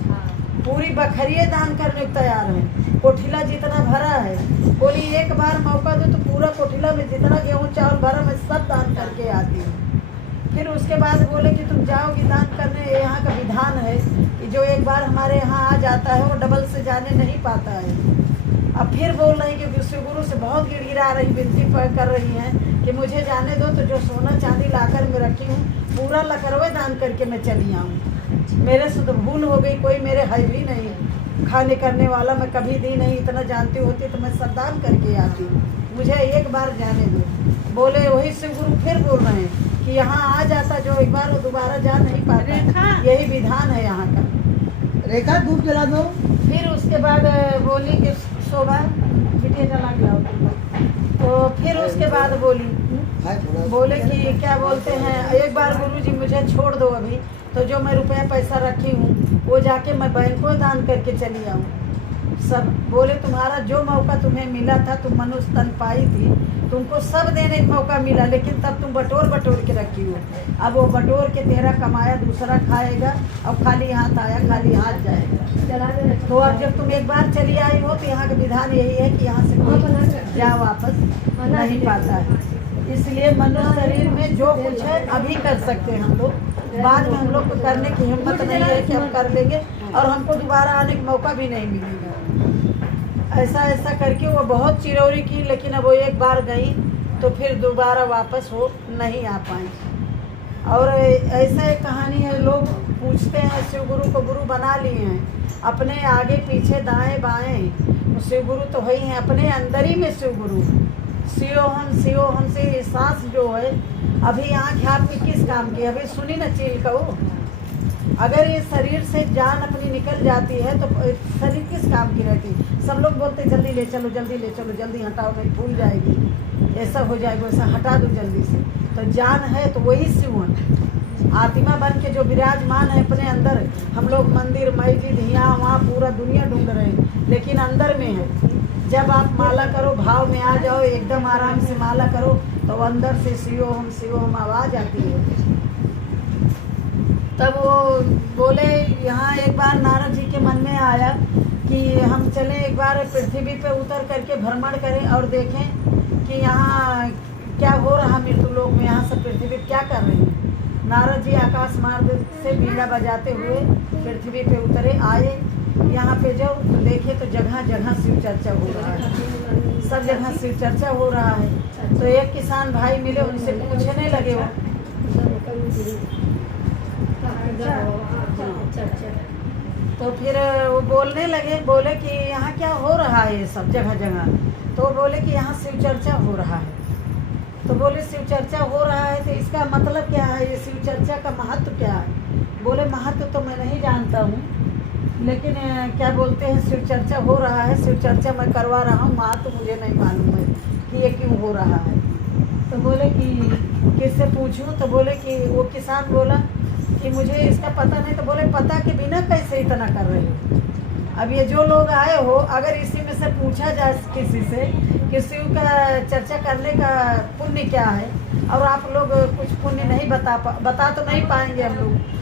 पूरी बखरिये दान करने को तैयार है, कोठिला जितना भरा है। बोली एक बार मौका दो तो पूरा कोठिला में जितना गेहूँ चावल भरा मैं सब दान करके आती हूँ। फिर उसके बाद बोले कि तुम जाओगी दान करने, यहाँ का विधान है कि जो एक बार हमारे यहाँ आ जाता है वो डबल से जाने नहीं पाता है। अब फिर बोल रही कि शिव गुरु से बहुत गिड़गिड़ा रही, विनती कर रही हैं कि मुझे जाने दो, तो जो सोना चांदी लाकर मैं रखी हूँ पूरा लकड़वे दान करके मैं चली आऊँ। मेरे से तो भूल हो गई, कोई मेरे है भी नहीं खाने करने वाला, मैं कभी दी नहीं, इतना जानती होती तो मैं सब दान करके आती, मुझे एक बार जाने दो। बोले वही शिव गुरु फिर बोल रहे हैं कि यहाँ आ जाता जो एक बार वो दोबारा जा नहीं पाता, यही विधान है यहाँ का। रेखा दूध जला दो। फिर उसके बाद बोली कि शोभा बिटिया जला के लाओ तुम लोग। तो फिर उसके बाद बोले कि क्या बोलते हैं, एक बार गुरुजी मुझे छोड़ दो अभी, तो जो मैं रुपया पैसा रखी हूँ वो जाके मैं बैंक को दान करके चली आऊँ सब। बोले तुम्हारा जो मौका तुम्हें मिला था, तुम मनुष्य तन पाई थी, तुमको सब देने का मौका मिला, लेकिन तब तुम बटोर के रखी हो। अब वो बटोर के तेरा कमाया दूसरा खाएगा, अब खाली हाथ आया खाली हाथ जाएगा। तो अब जब तुम एक बार चली आई हो तो यहाँ का विधान यही है कि यहाँ से कोई जा वापस नहीं पाता है। इसलिए मनुष्य शरीर में जो कुछ है अभी कर सकते हैं हम लोग, बाद में हम लोग को करने की हिम्मत नहीं है कि हम कर लेंगे और हमको दोबारा आने का मौका भी नहीं मिलेगा। ऐसा करके वो बहुत चिरौरी की, लेकिन अब वो एक बार गई तो फिर दोबारा वापस वो नहीं आ पाई। और ऐसा एक कहानी है, लोग पूछते हैं शिव गुरु को गुरु बना लिए हैं, अपने आगे पीछे दाएं बाएं शिव गुरु तो वही हैं, अपने अंदर ही में शिव गुरु। शिवोहम से सांस जो है, अभी आँख आपकी किस काम की, अभी सुनी न चील कहो। अगर ये शरीर से जान अपनी निकल जाती है तो शरीर किस काम की रहती। सब लोग बोलते जल्दी ले चलो जल्दी हटाओ नहीं भूल जाएगी, ऐसा हो जाएगा, वैसा हटा दो जल्दी से। तो जान है तो वही शिव आत्मा बन के जो विराजमान है अपने अंदर। हम लोग मंदिर मस्जिद यहाँ वहाँ पूरा दुनिया ढूंढ रहे हैं, लेकिन अंदर में है जब आप माला करो, भाव में आ जाओ, एकदम आराम से माला करो, तो अंदर से शिवोहम आवाज आती है। तब वो बोले, यहाँ एक बार नारद जी के मन में आया कि हम चलें एक बार पृथ्वी पे उतर करके भ्रमण करें और देखें कि यहाँ क्या हो रहा मृत्युलोक में, यहाँ सब पृथ्वी पे क्या कर रहे हैं। नारद जी आकाश मार्ग से बीड़ा बजाते हुए पृथ्वी पे उतरे, आए यहाँ पे जब देखे तो जगह जगह शिव चर्चा हो रहा है, सब जगह शिव चर्चा हो रहा है। तो एक किसान भाई मिले, उनसे पूछने लगे वो तो फिर वो बोलने लगे, बोले कि यहाँ क्या हो रहा है ये सब जगह जगह। तो वो बोले कि यहाँ शिव चर्चा हो रहा है। तो बोले शिव चर्चा हो रहा है तो इसका मतलब क्या है, ये शिव चर्चा का महत्व क्या है। बोले महत्व तो मैं नहीं जानता हूँ, लेकिन क्या बोलते हैं शिव चर्चा हो रहा है, शिव चर्चा मैं करवा रहा हूँ, महत्व मुझे नहीं मालूम है कि ये क्यों हो रहा है। तो बोले कि किससे पूछूं। तो बोले कि वो किसान बोला कि मुझे इसका पता नहीं। तो बोले पता के बिना कैसे इतना कर रहे हो। अब ये जो लोग आए हो, अगर इसी में से पूछा जाए किसी से कि शिव का चर्चा करने का पुण्य क्या है, और आप लोग कुछ पुण्य नहीं बता तो नहीं पाएंगे।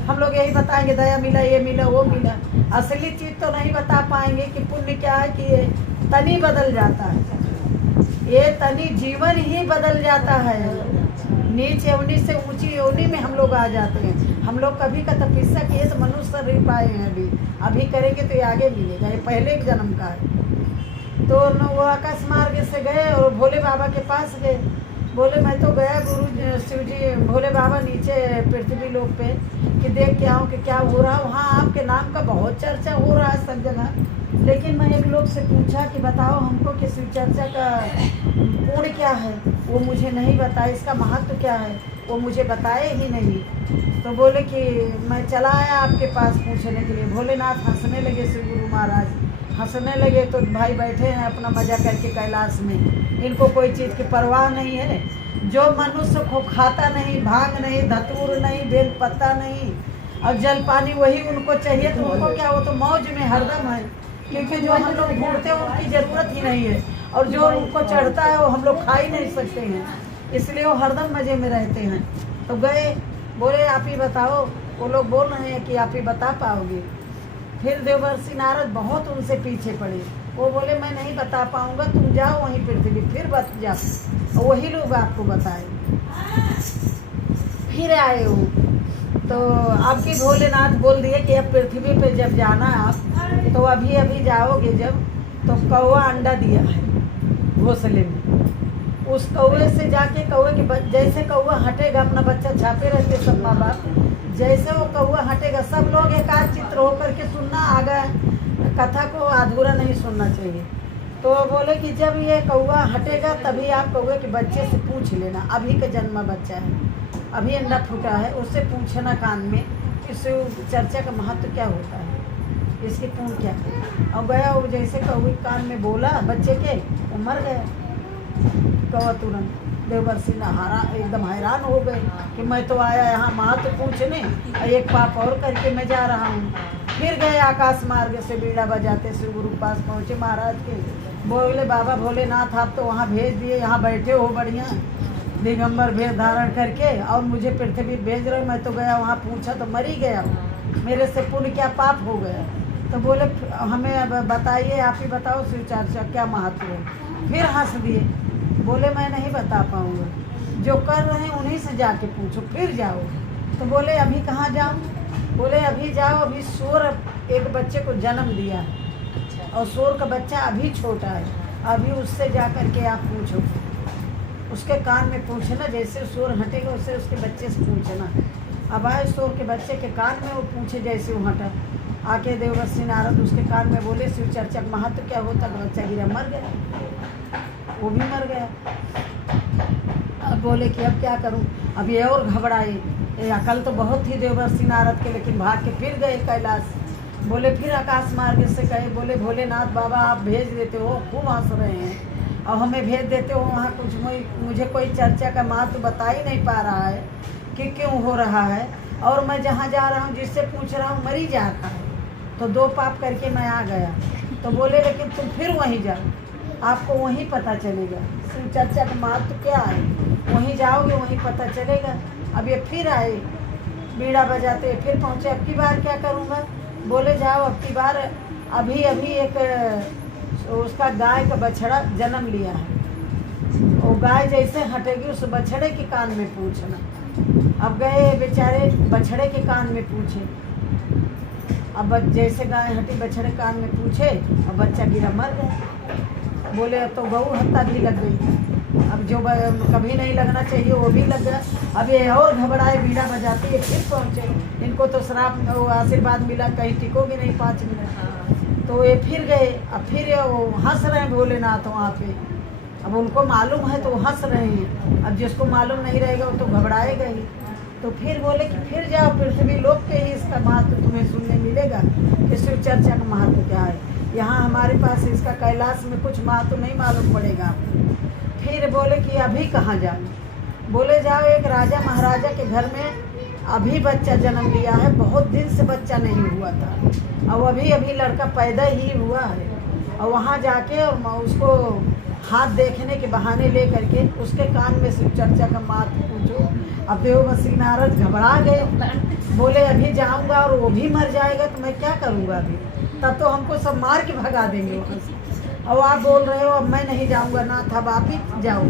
हम लोग यही बताएंगे दया मिला, ये मिला, वो मिला। असली चीज़ तो नहीं बता पाएंगे कि पुण्य क्या है, कि ये तनी बदल जाता है, ये तनी जीवन ही बदल जाता है। नीच योनि से ऊंची योनि में हम लोग आ जाते हैं। हम लोग कभी का तपस्या किए तो मनुष्य शरीर पाए हैं, अभी करेंगे तो ये आगे मिलेगा, ये पहले एक जन्म का है। तो वो आकाश मार्ग से गए और भोले बाबा के पास गए। बोले मैं तो गया गुरु शिव जी, भोले बाबा नीचे पृथ्वी लोक पे कि देख के आऊँ कि क्या हो रहा है। वहाँ आपके नाम का बहुत चर्चा हो रहा है सब जगह, लेकिन मैं एक लोग से पूछा कि बताओ हमको कि शिव चर्चा का पुण्य क्या है, वो मुझे नहीं बताए, इसका महत्व क्या है वो मुझे बताए ही नहीं। तो बोले कि मैं चला आया आपके पास पूछने के लिए। भोलेनाथ हंसने लगे, शिव गुरु महाराज हंसने लगे। तो भाई बैठे हैं अपना मजा करके कैलाश में, इनको कोई चीज़ की परवाह नहीं है। जो मनुष्य को खाता नहीं, भांग नहीं, धतूर नहीं, बेल पत्ता नहीं और जल पानी वही उनको चाहिए, तो उनको क्या, वो तो मौज में हरदम है। क्योंकि जो हम लोग ढूंढते हैं उनकी ज़रूरत ही नहीं है, और जो उनको चढ़ता है वो हम लोग खा ही नहीं सकते हैं, इसलिए वो हरदम मज़े में रहते हैं। तो गए, बोले आप ही बताओ। वो लोग बोल रहे हैं कि आप ही बता पाओगे। फिर देवर्षि नारद बहुत उनसे पीछे पड़े। वो बोले मैं नहीं बता पाऊंगा, तुम जाओ वहीं पृथ्वी, फिर बत जाओ, वही लोग आपको बताए। फिर आए वो, तो आपके भोलेनाथ बोल दिए कि अब पृथ्वी पे जब जाना आप, तो अभी अभी जाओगे जब, तो कौवा अंडा दिया है घोंसले में। उस कौवे से जाके कौवे के जैसे कौवा हटेगा, अपना बच्चा छापे रहते सब माँ बाप, जैसे वो कौवा हटेगा सब लोग एकाध चित्र होकर के सुनना आ गए, कथा को अधूरा नहीं सुनना चाहिए। तो बोले कि जब ये कौवा हटेगा तभी आप कौवे के बच्चे से पूछ लेना, अभी का जन्मा बच्चा है, अभी अंडा फूटा है, उससे पूछना कान में कि शिव चर्चा का महत्व क्या होता है, इसकी पूर्ण क्या है। और गया वो जैसे कौवे कान में बोला बच्चे के, वो मर गया कौवा तुरंत। देवर्षि एकदम हैरान हो गए कि मैं तो आया यहाँ महत्व पूछने, एक पाप और करके मैं जा रहा हूँ। फिर गए आकाश मार्ग से बीड़ा बजाते शिव गुरु पास पहुँचे महाराज के। बोले बाबा भोलेनाथ आप तो वहाँ भेज दिए, यहाँ बैठे हो बढ़िया दिगंबर भेद धारण करके, और मुझे पृथ्वी भेज रहे। मैं तो गया वहाँ पूछा तो मर ही गया, मेरे से पुण्य क्या पाप हो गया। तो बोले हमें अब बताइए, आप ही बताओ शिव चर्चा क्या महत्व है। फिर हंस दिए, बोले मैं नहीं बता पाऊँगा, जो कर रहे हैं उन्हीं से जाके पूछो, फिर जाओ। तो बोले अभी कहाँ जाऊँ। बोले अभी जाओ, अभी सूर एक बच्चे को जन्म दिया है, और सूर का बच्चा अभी छोटा है, अभी उससे जा कर के आप पूछो, उसके कान में पूछना, जैसे सूर हटेगा उससे उसके बच्चे से पूछना। अब आए सूर के बच्चे के कान में वो पूछे, जैसे वो हटा, आके देवर्षि नारद उसके कान में बोले शिव चर्चा का महत्व क्या होता है। बच्चा गिरा, मर गया, वो भी मर गया। अब बोले कि अब क्या करूं, अब ये और घबराए। अकल तो बहुत थी देवर्षि नारद के, लेकिन भाग के फिर गए कैलाश। बोले फिर आकाश मार्ग से गए, बोले भोलेनाथ बाबा आप भेज देते हो, खूब हंस रहे हैं, और हमें भेज देते हो वहाँ कुछ मुझे कोई चर्चा का महत्व बता ही नहीं पा रहा है कि क्यों हो रहा है, और मैं जहाँ जा रहा हूँ जिससे पूछ रहा हूँ मर ही जाता है। तो 2 पाप करके मैं आ गया। तो बोले लेकिन तुम फिर वहीं जाओ, आपको वहीं पता चलेगा शिव चर्चा का महत्व क्या है। वहीं जाओगे वहीं पता चलेगा। अब ये फिर आए बीड़ा बजाते, फिर पहुँचे। अब की बार क्या करूँगा? बोले जाओ अब की बार अभी अभी एक उसका गाय का बछड़ा जन्म लिया है। वो गाय जैसे हटेगी उस बछड़े के कान में पूछना। अब गए बेचारे बछड़े के कान में पूछे। अब जैसे गाय हटी बछड़े कान में पूछे और बच्चा गिरा मर गया। बोले अब तो गऊ हत्या भी लग गई। अब जो कभी नहीं लगना चाहिए वो भी लग गया। अब ये और घबराए बीड़ा बजाते ये फिर पहुँचे। इनको तो श्राप वो आशीर्वाद मिला, कहीं टिकोगे नहीं 5 मिनट। तो ये फिर गए। अब फिर वो हंस रहे हैं भोलेनाथ वहाँ पे। अब उनको मालूम है तो हंस रहे हैं। अब जिसको मालूम नहीं रहेगा वो तो घबराएगा ही। तो फिर बोले कि फिर जाओ पृथ्वी लोक के ही इसका महत्व तुम्हें सुनने मिलेगा कि शिव चर्चा का महत्व क्या है। यहाँ हमारे पास इसका कैलाश में कुछ महत्व नहीं मालूम पड़ेगा आपको। फिर बोले कि अभी कहाँ जाऊँ? बोले जाओ एक राजा महाराजा के घर में अभी बच्चा जन्म लिया है। बहुत दिन से बच्चा नहीं हुआ था और अभी अभी लड़का पैदा ही हुआ है। और वहाँ जाके और उसको हाथ देखने के बहाने ले करके उसके कान में शिव चर्चा का महत्व पूछो। अब देववसी नारद घबरा गए। बोले अभी जाऊंगा और वो भी मर जाएगा तो मैं क्या करूंगा? अभी तब तो हमको सब मार के भगा देंगे वहाँ से। और आप बोल रहे हो अब मैं नहीं जाऊंगा ना, तब आप ही जाओ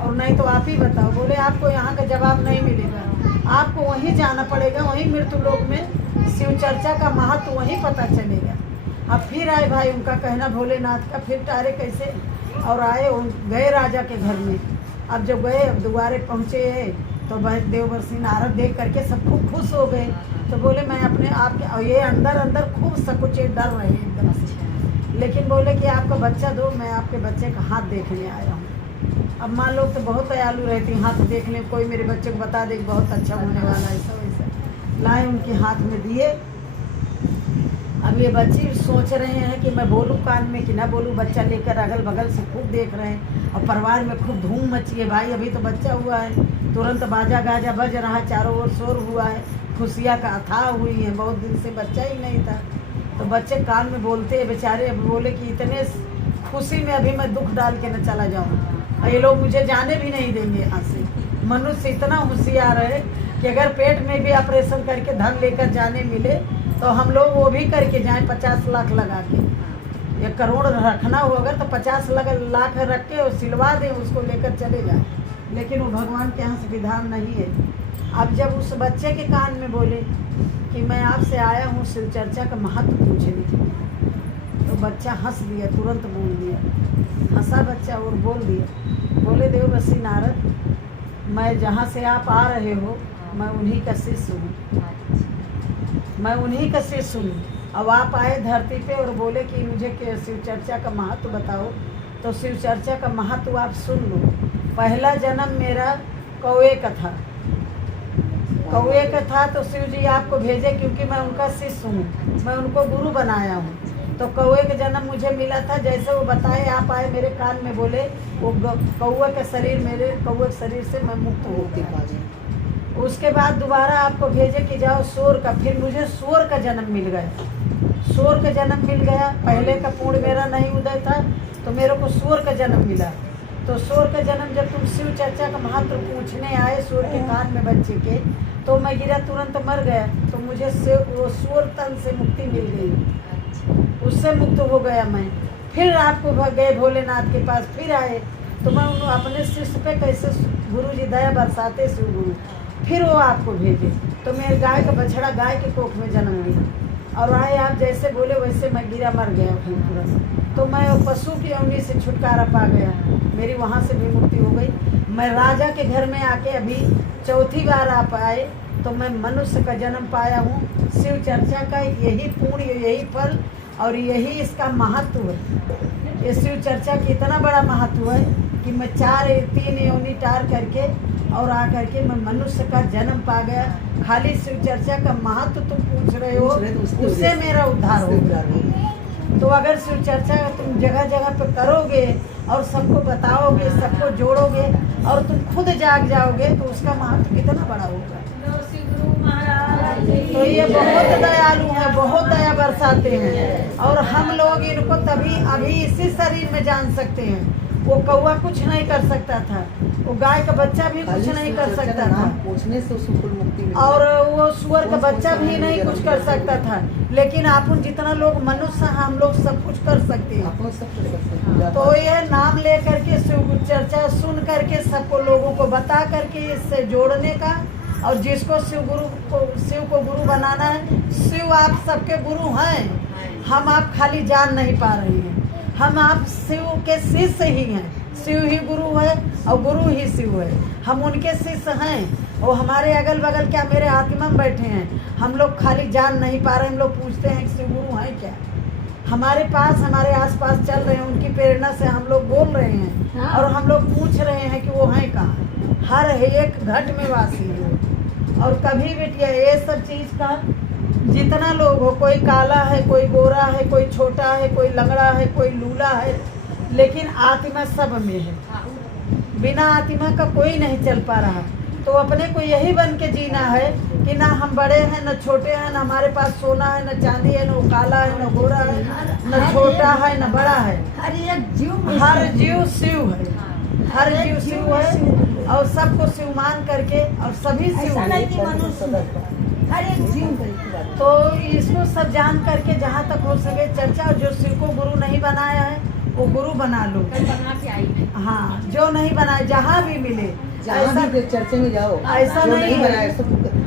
और नहीं तो आप ही बताओ। बोले आपको यहाँ का जवाब नहीं मिलेगा, आपको वहीं जाना पड़ेगा। वहीं मृत्यु लोक में शिव चर्चा का महत्व वहीं पता चलेगा। अब फिर आए भाई उनका कहना भोलेनाथ का। फिर टारे कैसे और आए गए राजा के घर में। अब जब गए अब दोबारे पहुँचे तो देववर्षी नारद देख करके सब खूब खुश हो गए। तो बोले मैं अपने आप के, और ये अंदर अंदर खूब सकुचे डर रहे एकदम से। लेकिन बोले कि आपका बच्चा दो, मैं आपके बच्चे का हाथ देखने आया हूँ। अब माँ लोग तो बहुत दयालु रहती हैं, हाथ देखने कोई मेरे बच्चे को बता दे बहुत अच्छा होने वाला है, ऐसा वैसा। लाए उनके हाथ में दिए। अब ये बच्चे सोच रहे हैं कि मैं बोलूं कान में कि ना बोलूं। बच्चा लेकर अगल बगल से खूब देख रहे हैं और परिवार में खूब धूम मची है। भाई अभी तो बच्चा हुआ है, तुरंत बाजा गाजा बज रहा है, चारों ओर शोर हुआ है, खुशियाँ का अथाह हुई है। बहुत दिन से बच्चा ही नहीं था। तो बच्चे कान में बोलते हैं बेचारे। अब बोले कि इतने खुशी में अभी मैं दुख डाल के न चला जाऊँ और ये लोग मुझे जाने भी नहीं देंगे यहाँ से। मनुष्य इतना होशियार है कि अगर पेट में भी ऑपरेशन करके धन लेकर जाने मिले तो हम लोग वो भी करके जाएं 50 लाख लगा के। 1 करोड़ रखना हो अगर तो 50 लाख रख के और सिलवा दें, उसको लेकर चले जाएं। लेकिन वो भगवान के यहाँ से विधान नहीं है। अब जब उस बच्चे के कान में बोले कि मैं आपसे आया हूँ शिव चर्चा का महत्व पूछने, तो बच्चा हंस दिया, तुरंत बोल दिया। हंसा बच्चा और बोल दिया। बोले देववर्षी नारद मैं जहाँ से आप आ रहे हो मैं उन्हीं का शिष्य हूँ, मैं उन्हीं का शिष्य हूँ। अब आप आए धरती पे और बोले कि मुझे शिव चर्चा का महत्व बताओ। तो शिव चर्चा का महत्व आप सुन लो। पहला जन्म मेरा कौवे का था। कौवे का था तो शिव जी आपको भेजे क्योंकि मैं उनका शिष्य हूँ, मैं उनको गुरु बनाया हूँ। तो कौवे का जन्म मुझे मिला था। जैसे वो बताए आप आए मेरे कान में बोले, वो कौवे का शरीर मेरे कौवे के शरीर से मैं मुक्त होती पाजी। उसके बाद दोबारा आपको भेजे कि जाओ सूर का। फिर मुझे सूर का जन्म मिल गया। सूर का जन्म मिल गया। पहले का पूर्ण मेरा नहीं उदय था तो मेरे को सूर का जन्म मिला। तो सूर का जन्म जब तुम शिव चर्चा का महत्व पूछने आए सूर के कान में बच्चे के, तो मैं गिरा तुरंत मर गया। तो मुझे वो सूर तन से मुक्ति मिल गई, उससे मुक्त हो गया मैं। फिर आपको गए भोलेनाथ के पास, फिर आए तो मैं उन अपने शिष्य पे कैसे गुरु जी दया बरसाते शिव गुरु। फिर वो आपको भेजे तो मेरे गाय का बछड़ा गाय के कोख में जन्म लिया। और आए आप जैसे बोले वैसे मैं गिरा मर गया फिर तुरंत। तो मैं पशु की अवनी से छुटकारा पा गया, मेरी वहाँ से भी मुक्ति हो गई। मैं राजा के घर में आके अभी 4थी बार आप आए तो मैं मनुष्य का जन्म पाया हूँ। शिव चर्चा का यही पुण्य, यही फल और यही इसका महत्व है। ये शिव चर्चा की इतना बड़ा महत्व है कि मैं 3 योनि टार करके और आकर के मैं मनुष्य का जन्म पा गया। खाली शिव चर्चा का महत्व तुम पूछ रहे हो, उससे मेरा उद्धार होगा। तो अगर शिव चर्चा तुम जगह जगह पे करोगे और सबको बताओगे, सबको जोड़ोगे और तुम खुद जाग जाओगे तो उसका महत्व कितना बड़ा होगा। तो ये बहुत दयालु है, बहुत दया बरसाते हैं। और हम लोग इनको तभी अभी इसी शरीर में जान सकते हैं। वो कौवा कुछ नहीं कर सकता था, वो गाय का बच्चा भी कुछ नहीं कर सकता था, पूछने से उसको कुल मुक्ति मिली। और वो सुअर का बच्चा भी नहीं कुछ कर सकता था। लेकिन अपन जितना लोग मनुष्य हैं, हम लोग सब कुछ कर सकते हैं। आपको सब कर सकते हैं। तो ये नाम ले करके शिव चर्चा सुन करके सबको लोगों को बता करके इससे जोड़ने का, और जिसको शिव को गुरु बनाना है। शिव आप सबके गुरु हैं, हम आप खाली जान नहीं पा रहे हैं। हम आप शिव के शिष्य ही हैं, शिव ही गुरु है और गुरु ही शिव है। हम उनके शिष्य हैं और हमारे अगल बगल क्या मेरे आत्मा में बैठे हैं। हम लोग खाली जान नहीं पा रहे, हम लोग पूछते हैं कि शिव गुरु हैं क्या। हमारे पास हमारे आसपास चल रहे हैं, उनकी प्रेरणा से हम लोग बोल रहे हैं और हम लोग पूछ रहे हैं कि वो हैं कहाँ। हर एक घट में वासी है। और कभी बिटिया ये सब चीज़ का जितना लोग हो, कोई काला है, कोई गोरा है, कोई छोटा है, कोई लंगड़ा है, कोई लूला है, लेकिन आत्मा सब में है। बिना आत्मा का कोई नहीं चल पा रहा। तो अपने को यही बन के जीना है कि ना हम बड़े हैं न छोटे हैं, न हमारे पास सोना है न चांदी है, न काला है न गोरा है, न छोटा है न बड़ा है। हर जीव शिव है, हर जीव शिव है और सबको शिव मान करके और सभी शिव हर एक जीव। तो इसको सब जान करके जहाँ तक हो सके चर्चा, और जो शिव को गुरु नहीं बनाया है वो गुरु बना लो। हाँ, जो नहीं बनाए जहाँ भी मिले, जहाँ भी चर्चे में जाओ, ऐसा नहीं है।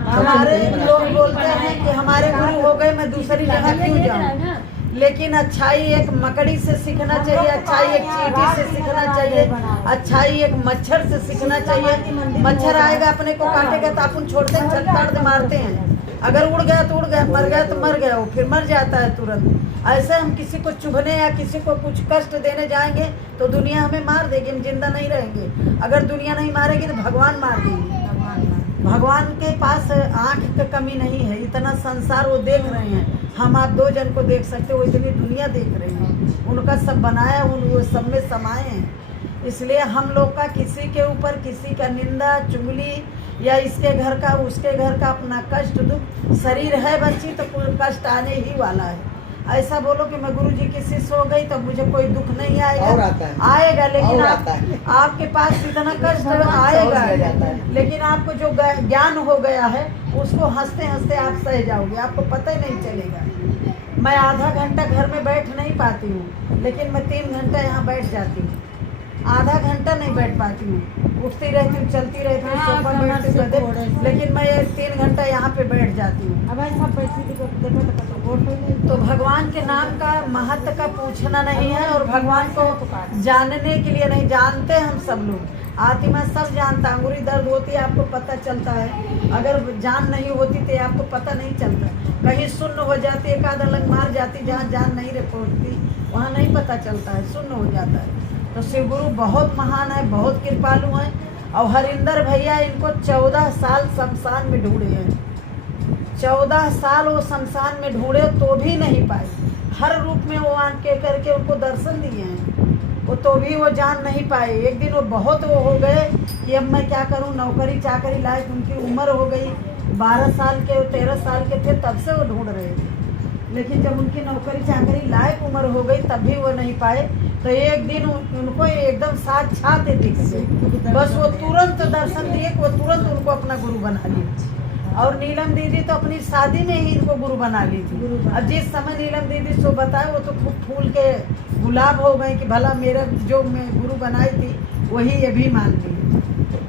हमारे लोग बोलते हैं कि हमारे गुरु हो गए, मैं दूसरी जगह क्यों जाऊँ। लेकिन अच्छाई एक मकड़ी से सीखना चाहिए, अच्छाई एक चींटी से सीखना चाहिए, अच्छाई एक मच्छर से सीखना चाहिए। मच्छर आएगा अपने को काटेगा तो अपन छोड़ते हैं, झटकाट मारते हैं। अगर उड़ गया तो उड़ गया, मर गया तो मर गया, वो फिर मर जाता है तुरंत। ऐसे हम किसी को चुभने या किसी को कुछ कष्ट देने जाएंगे तो दुनिया हमें मार देगी, हम जिंदा नहीं रहेंगे। अगर दुनिया नहीं मारेगी तो भगवान मार देगी। भगवान के पास आँख की कमी नहीं है, इतना संसार वो देख रहे हैं। हम आप दो जन को देख सकते, वो इतनी दुनिया देख रहे हैं। उनका सब बनाया, वो सब में समाये हैं। इसलिए हम लोग का किसी के ऊपर किसी का निंदा चुगली या इसके घर का उसके घर का अपना कष्ट दुख, शरीर है बच्ची तो कोई कष्ट आने ही वाला है। ऐसा बोलो कि मैं गुरु जी की शिष्य हो गई तो मुझे कोई दुख नहीं आएगा, आएगा लेकिन आपके पास इतना कष्ट आएगा, लेकिन आपको जो ज्ञान हो गया है उसको हंसते हंसते आप सह जाओगे, आपको पता ही नहीं चलेगा। मैं आधा घंटा घर में बैठ नहीं पाती हूँ, लेकिन मैं 3 घंटा यहाँ बैठ जाती हूँ। आधा घंटा नहीं बैठ पाती हूँ, उठती रहती हूँ, चलती रहती हूँ, सोफा बैठती हूँ, लेकिन मैं 3 घंटा यहाँ पे बैठ जाती हूँ। तो भगवान के नाम का महत्व का पूछना नहीं है, और भगवान को जानने के लिए नहीं जानते हम सब लोग। आत्मा सब जानता, अंगुरी दर्द होती है आपको पता चलता है, अगर जान नहीं होती तो आपको पता नहीं चलता। कहीं सुन्न हो जाती, एक आधा लंग मार जाती, जहाँ जान नहीं रह पहुँचती वहाँ नहीं पता चलता है, सुन्न हो जाता है। तो शिव गुरु बहुत महान है, बहुत कृपालु हैं। और हरिंदर भैया इनको 14 साल शमशान में ढूंढे हैं, 14 साल वो शमशान में ढूंढे तो भी नहीं पाए। हर रूप में वो आन के करके उनको दर्शन दिए हैं, वो तो भी वो जान नहीं पाए। एक दिन वो बहुत वो हो गए कि अब मैं क्या करूं, नौकरी चाकरी लायक उनकी उम्र हो गई, 12 साल के 13 साल के थे तब से वो ढूंढ रहे थे। लेकिन जब उनकी नौकरी चाकरी लायक उम्र हो गई तब भी वो नहीं पाए। तो एक दिन उनको एकदम साक्षात दिख गए, बस वो तुरंत दर्शन दिए, वो तुरंत उनको अपना गुरु बना लिया। और नीलम दीदी तो अपनी शादी में ही इनको गुरु बना ली थी। अब जिस समय नीलम दीदी सो बताए, वो तो खूब फूल के गुलाब हो गए कि भला मेरा जो मैं गुरु बनाई थी वही ये भी मान ली।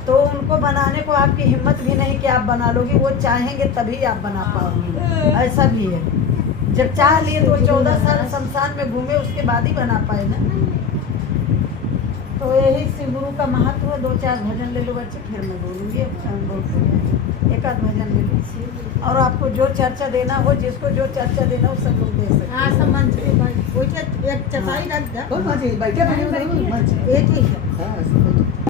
तो उनको बनाने को आपकी हिम्मत भी नहीं कि आप बना लोगी, वो चाहेंगे तभी आप बना पाओगे, ऐसा भी है। जब चाह लिए तो 14 साल शमशान में घूमे, उसके बाद ही बना पाए ना। तो यही शिव गुरु का महत्व है। 2-4 भजन ले लो बच्चे, फिर मैं बोलूँगी। अब एक आध भजन ले लो, और आपको जो चर्चा देना हो, जिसको जो चर्चा देना हो सब लोग दे सकते हैं। एक चटाई रख दो, बैठे एक ही